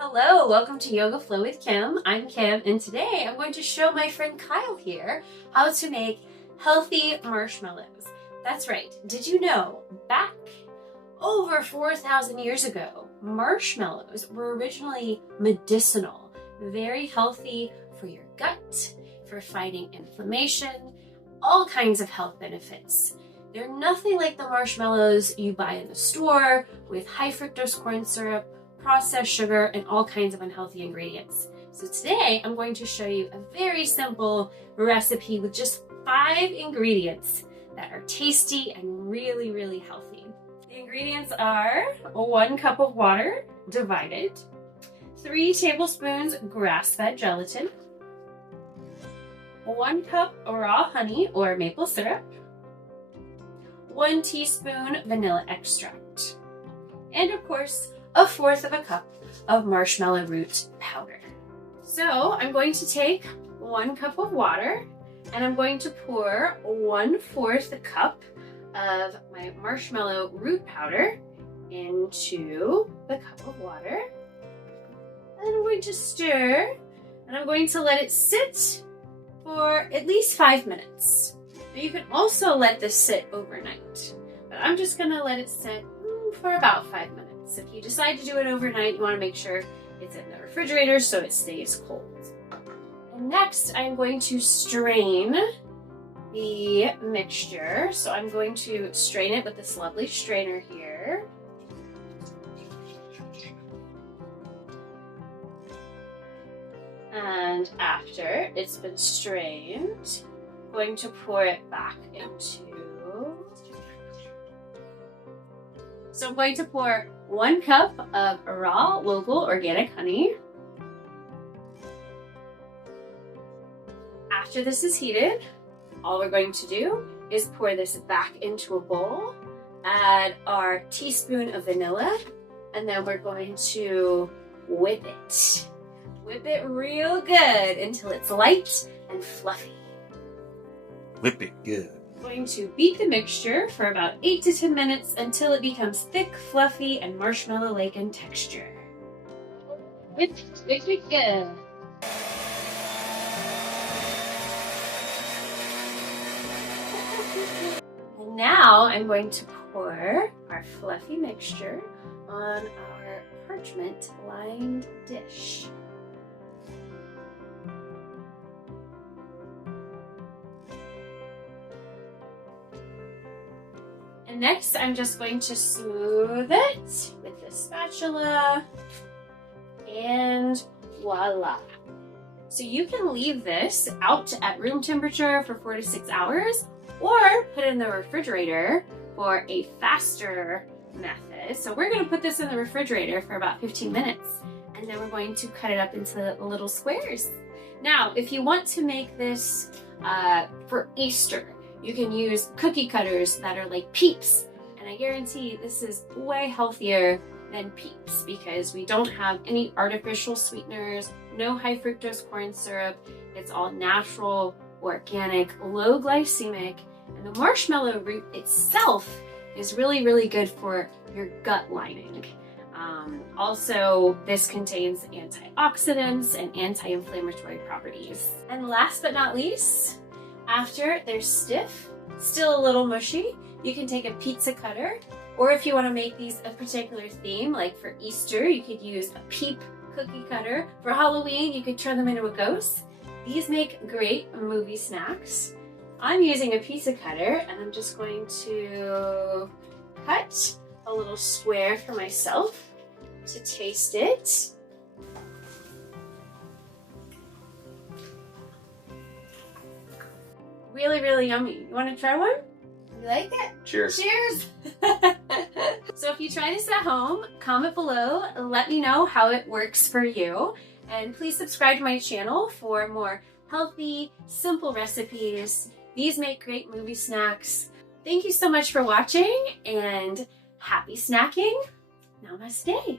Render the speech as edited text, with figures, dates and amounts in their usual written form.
Hello, welcome to Yoga Flow with Kim. I'm Kim, and today I'm going to show my friend Kyle here how to make healthy marshmallows. That's right. Did you know back over 4,000 years ago, marshmallows were originally medicinal, very healthy for your gut, for fighting inflammation, all kinds of health benefits. They're nothing like the marshmallows you buy in the store with high fructose corn syrup, processed sugar, and all kinds of unhealthy ingredients. So today I'm going to show you a very simple recipe with just 5 ingredients that are tasty and really, really healthy. The ingredients are 1 cup of water divided, 3 tablespoons grass-fed gelatin, 1 cup raw honey or maple syrup, 1 teaspoon vanilla extract, and of course, 1/4 cup of marshmallow root powder. So I'm going to take 1 cup of water and I'm going to pour 1/4 cup of my marshmallow root powder into the cup of water. And I'm going to stir and I'm going to let it sit for at least 5 minutes. Now you can also let this sit overnight, but I'm just gonna let it sit for about 5 minutes. If you decide to do it overnight, you want to make sure it's in the refrigerator so it stays cold. And next, I'm going to strain the mixture. So I'm going to strain it with this lovely strainer here. And after it's been strained, I'm going to pour it back into. So I'm going to pour 1 cup of raw local organic honey. After this is heated, all we're going to do is pour this back into a bowl, add our teaspoon of vanilla, and then we're going to whip it. Whip it real good until it's light and fluffy. Whip it good. Going to beat the mixture for about 8 to 10 minutes until it becomes thick, fluffy, and marshmallow-like in texture. Whip it good. And now I'm going to pour our fluffy mixture on our parchment-lined dish. And next, I'm just going to smooth it with the spatula, and voila. So you can leave this out at room temperature for 4 to 6 hours, or put it in the refrigerator for a faster method. So we're gonna put this in the refrigerator for about 15 minutes, and then we're going to cut it up into little squares. Now, if you want to make this for Easter, you can use cookie cutters that are like Peeps, and I guarantee this is way healthier than Peeps because we don't have any artificial sweeteners, no high fructose corn syrup. It's all natural, organic, low glycemic, and the marshmallow root itself is really, really good for your gut lining. Also, this contains antioxidants and anti-inflammatory properties. And last but not least, after they're stiff, still a little mushy, you can take a pizza cutter, or if you want to make these a particular theme, like for Easter, you could use a Peep cookie cutter. For Halloween, you could turn them into a ghost. These make great movie snacks. I'm using a pizza cutter, and I'm just going to cut a little square for myself to taste it. Really, really yummy. You want to try one? You like it? Cheers. Cheers! So if you try this at home, comment below, let me know how it works for you. And please subscribe to my channel for more healthy, simple recipes. These make great movie snacks. Thank you so much for watching, and happy snacking. Namaste.